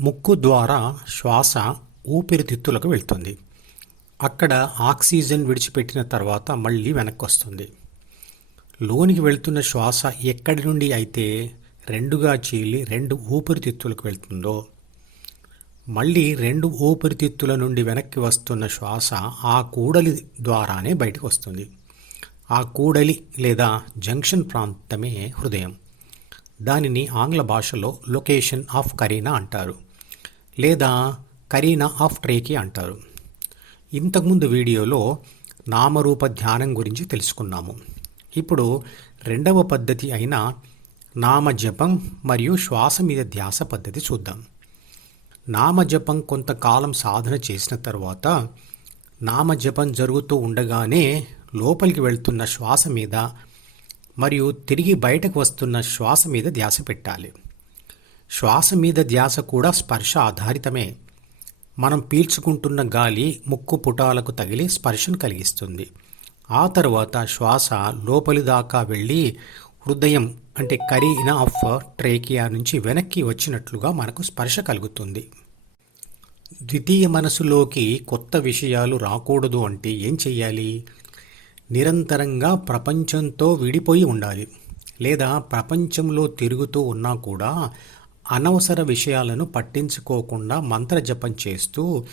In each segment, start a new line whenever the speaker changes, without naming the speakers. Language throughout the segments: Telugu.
ముక్కు ద్వారా శ్వాస ఊపిరితిత్తులకు వెళ్తుంది. అక్కడ ఆక్సిజన్ విడిచిపెట్టిన తర్వాత మళ్ళీ వెనక్కి వస్తుంది లోనికి వెళ్తున్న శ్వాస ఎక్కడి నుండి అయితే రెండుగా చీలి రెండు ఊపిరితిత్తులకు వెళ్తుందో మళ్ళీ రెండు ఊపిరితిత్తుల నుండి వెనక్కి వస్తున్న శ్వాస ఆ కూడలి ద్వారానే బయటకు వస్తుంది. ఆ కూడలి లేదా జంక్షన్ ప్రాంతమే హృదయం. దానిని ఆంగ్ల భాషలో లొకేషన్ ఆఫ్ కరీనా అంటారు. లేదా కరీనా ఆఫ్ ట్రేకి అంటారు. ఇంతకుముందు వీడియోలో నామరూప ధ్యానం గురించి తెలుసుకున్నాము. ఇప్పుడు రెండవ పద్ధతి అయిన నామజపం మరియు శ్వాస మీద ధ్యాస పద్ధతి చూద్దాం. నామజపం కొంతకాలం సాధన చేసిన తర్వాత నామజపం జరుగుతూ ఉండగానే లోపలికి వెళ్తున్న శ్వాస మీద మరియు తిరిగి బయటకు వస్తున్న శ్వాస మీద ధ్యాస పెట్టాలి. శ్వాస మీద ధ్యాస కూడా స్పర్శ ఆధారితమే. మనం పీల్చుకుంటున్న గాలి ముక్కు పుటాలకు తగిలి స్పర్శను కలిగిస్తుంది. ఆ తర్వాత శ్వాస లోపలి దాకా వెళ్ళి హృదయం అంటే కరీనా ఆఫ్ ట్రేకియా నుంచి వెనక్కి వచ్చినట్లుగా మనకు స్పర్శ కలుగుతుంది. ద్వితీయ మనసులోకి కొత్త విషయాలు రాకూడదు అంటే ఏం చెయ్యాలి? నిరంతరంగా ప్రపంచంతో విడిపోయి ఉండాలి. లేదా ప్రపంచంలో తిరుగుతూ ఉన్నా కూడా అనవసర విషయాలను పట్టించుకోకుండా మంత్రజపం చేస్తూ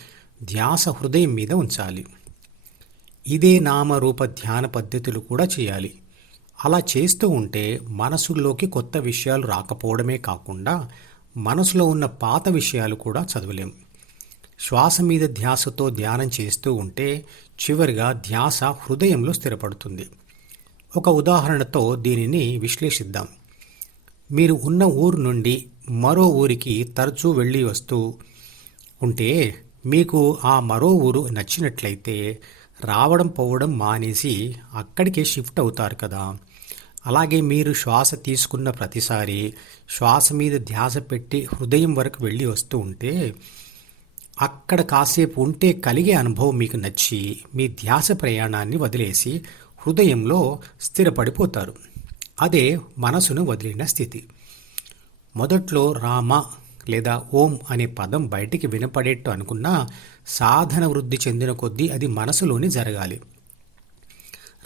ధ్యాస హృదయం మీద ఉంచాలి. ఇదే నామరూప ధ్యాన పద్ధతులు కూడా చేయాలి. అలా చేస్తూ ఉంటే మనసులోకి కొత్త విషయాలు రాకపోవడమే కాకుండా మనసులో ఉన్న పాత విషయాలు కూడా చదవలేం. శ్వాస మీద ధ్యాసతో ధ్యానం చేస్తూ ఉంటే చివరిగా ధ్యాస హృదయంలో స్థిరపడుతుంది. ఒక ఉదాహరణతో దీనిని విశ్లేషిద్దాం. మీరు ఉన్న ఊరు నుండి మరో ఊరికి తరచూ వెళ్ళి వస్తూ ఉంటే మీకు ఆ మరో ఊరు నచ్చినట్లయితే రావడం పోవడం మానేసి అక్కడికే షిఫ్ట్ అవుతారు కదా. అలాగే మీరు శ్వాస తీసుకున్న ప్రతిసారి శ్వాస మీద ధ్యాస పెట్టి హృదయం వరకు వెళ్ళి వస్తూ ఉంటే అక్కడ కాసేపు ఉంటే కలిగే అనుభవం మీకు నచ్చి మీ ధ్యాస ప్రయాణాన్ని వదిలేసి హృదయంలో స్థిరపడిపోతారు. అదే మనసును వదిలిన స్థితి. మొదట్లో రామ లేదా ఓం అనే పదం బయటికి వినపడేట్టు అనుకున్నా సాధన వృద్ధి చెందిన కొద్దీ అది మనసులోనే జరగాలి.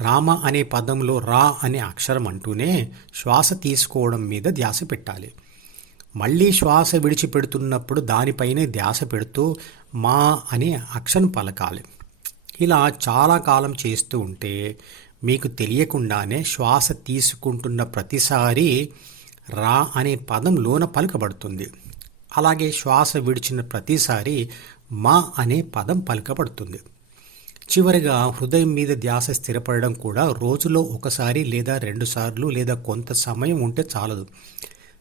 రామ అనే పదంలో రా అనే అక్షరం అంటూనే శ్వాస తీసుకోవడం మీద ధ్యాస పెట్టాలి. మళ్ళీ శ్వాస విడిచిపెడుతున్నప్పుడు దానిపైనే ధ్యాస పెడుతూ మా అనే అక్షరం పలకాలి. ఇలా చాలా కాలం చేస్తూ ఉంటే మీకు తెలియకుండానే శ్వాస తీసుకుంటున్న ప్రతిసారి రా అనే పదం లోన పలకబడుతుంది. అలాగే శ్వాస విడిచిన ప్రతిసారి మా అనే పదం పలుకబడుతుంది. చివరిగా హృదయం మీద ధ్యాస స్థిరపడడం కూడా రోజులో ఒకసారి లేదా రెండుసార్లు లేదా కొంత సమయం ఉంటే చాలదు.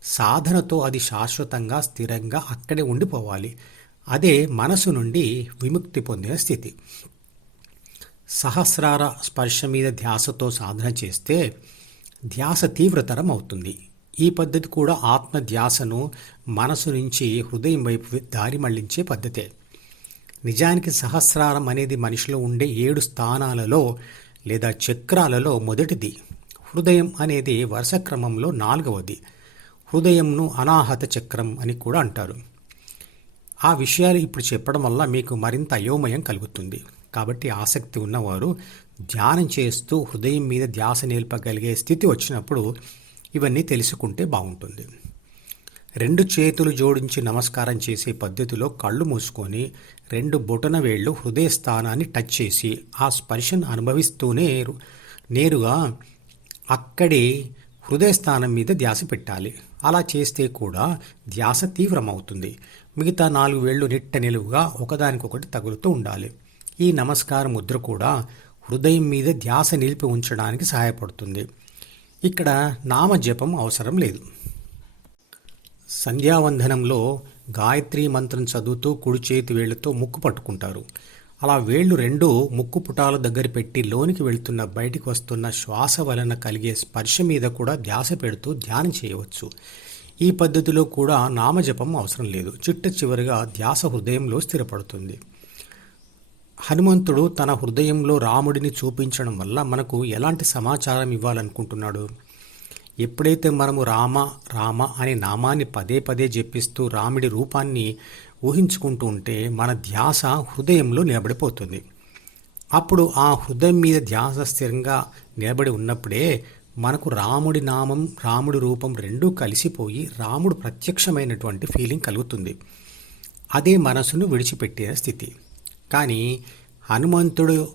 సాధనతో అది శాశ్వతంగా స్థిరంగా అక్కడే ఉండిపోవాలి. అదే మనసు నుండి విముక్తి పొందిన స్థితి. సహస్రార స్పర్శ మీద ధ్యాసతో సాధన చేస్తే ధ్యాస తీవ్రతరం అవుతుంది. ఈ పద్ధతి కూడా ఆత్మ ధ్యాసను మనసు నుంచి హృదయం వైపు దారి మళ్ళించే పద్ధతే. నిజానికి సహస్రారం అనేది మనిషిలో ఉండే ఏడు స్థానాలలో లేదా చక్రాలలో మొదటిది. హృదయం అనేది వరుస క్రమంలో నాలుగవది. హృదయంను అనాహత చక్రం అని కూడా అంటారు. ఆ విషయాలు ఇప్పుడు చెప్పడం వల్ల మీకు మరింత అయోమయం కలుగుతుంది. కాబట్టి ఆసక్తి ఉన్నవారు ధ్యానం చేస్తూ హృదయం మీద ధ్యాస నేర్పగలిగే స్థితి వచ్చినప్పుడు ఇవన్నీ తెలుసుకుంటే బాగుంటుంది. రెండు చేతులు జోడించి నమస్కారం చేసే పద్ధతిలో కళ్ళు మూసుకొని రెండు బొటన వేళ్ళు హృదయ స్థానాన్ని టచ్ చేసి ఆ స్పర్శను అనుభవిస్తూనే నేరుగా అక్కడే హృదయ స్థానం మీద ధ్యాస పెట్టాలి. అలా చేస్తే కూడా ధ్యాస తీవ్రమవుతుంది. మిగతా నాలుగు వేళ్ళు నిట్ట నిలువుగా ఒకదానికొకటి తగులుతూ ఉండాలి. ఈ నమస్కార ముద్ర కూడా హృదయం మీద ధ్యాస నిలిపి ఉంచడానికి సహాయపడుతుంది. ఇక్కడ నామజపం అవసరం లేదు. సంధ్యావందనంలో గాయత్రి మంత్రం చదువుతూ కుడి చేతి వేళ్ళతో ముక్కు పట్టుకుంటారు. అలా వేళ్ళు రెండు ముక్కు పుటాల దగ్గర పెట్టి లోనికి వెళ్తున్న బయటికి వస్తున్న శ్వాస వలన కలిగే స్పర్శ మీద కూడా ధ్యాస పెడుతూ ధ్యానం చేయవచ్చు. ఈ పద్ధతిలో కూడా నామజపం అవసరం లేదు. చిట్ట చివరిగా ధ్యాస హృదయంలో స్థిరపడుతుంది. హనుమంతుడు తన హృదయంలో రాముడిని చూపించడం వల్ల మనకు ఎలాంటి సమాచారం ఇవ్వాలనుకుంటున్నాడు? ఎప్పుడైతే మనము రామ రామ అనే నామాన్ని పదే పదే జపిస్తూ రాముడి రూపాన్ని ఊహించుకుంటూ ఉంటే మన ధ్యాస హృదయంలో నిలబడిపోతుంది. అప్పుడు ఆ హృదయం మీద ధ్యాస స్థిరంగా నిలబడి ఉన్నప్పుడే మనకు రాముడి నామం రాముడి రూపం రెండూ కలిసిపోయి రాముడు ప్రత్యక్షమైనటువంటి ఫీలింగ్ కలుగుతుంది. అదే మనసును విడిచిపెట్టే స్థితి. కానీ హనుమంతుడు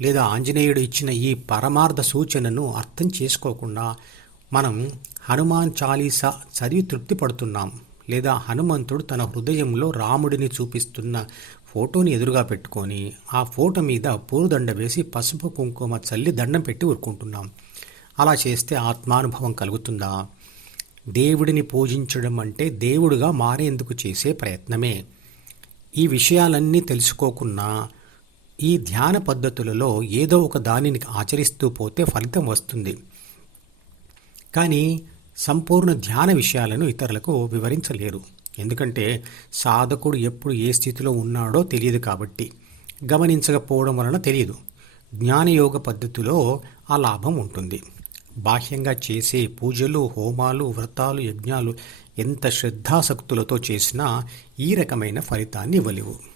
లేదా ఆంజనేయుడు ఇచ్చిన ఈ పరమార్థ సూచనను అర్థం చేసుకోకుండా మనం హనుమాన్ చాలీసా చదివి తృప్తి పడుతున్నాం. లేదా హనుమంతుడు తన హృదయంలో రాముడిని చూపిస్తున్న ఫోటోని ఎదురుగా పెట్టుకొని ఆ ఫోటో మీద పూరుదండ వేసి పసుపు కుంకుమ చల్లి దండం పెట్టి ఊరుకుంటున్నాం. అలా చేస్తే ఆత్మానుభవం కలుగుతుందా? దేవుడిని పూజించడం అంటే దేవుడుగా మారేందుకు చేసే ప్రయత్నమే. ఈ విషయాలన్నీ తెలుసుకోకున్నా ఈ ధ్యాన పద్ధతులలో ఏదో ఒక దానిని ఆచరిస్తూ పోతే ఫలితం వస్తుంది. కానీ సంపూర్ణ ధ్యాన విషయాలను ఇతరులకు వివరించలేరు. ఎందుకంటే సాధకుడు ఎప్పుడు ఏ స్థితిలో ఉన్నాడో తెలియదు కాబట్టి. గమనించకపోవడం వలన తెలియదు. జ్ఞానయోగ పద్ధతిలో ఆ లాభం ఉంటుంది. బాహ్యంగా చేసే పూజలు హోమాలు వ్రతాలు యజ్ఞాలు ఎంత శ్రద్ధాసక్తులతో చేసినా ఈ రకమైన ఫలితాన్ని ఇవ్వలేవు.